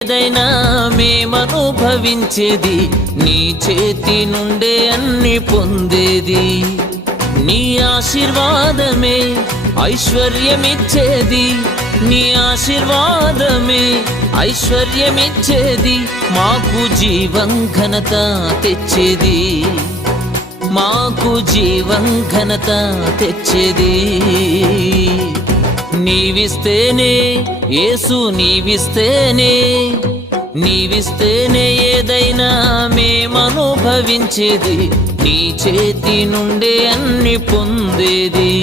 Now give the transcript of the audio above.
ఏదైనా మేమనుభవించేది నీ చేతి నుండే అన్ని పొందేది. నీ ఆశీర్వాదమే ఐశ్వర్యమిచ్చేది, నీ ఆశీర్వాదమే ఐశ్వర్యమిచ్చేది. మాకు జీవం ఘనత తెచ్చేది, మాకు జీవం ఘనత తెచ్చేది. నీవిస్తేనే యేసు, నీవిస్తేనే ఏదైనా మేమనుభవించేది, నీ చేతి నుండే అన్ని పొందేది.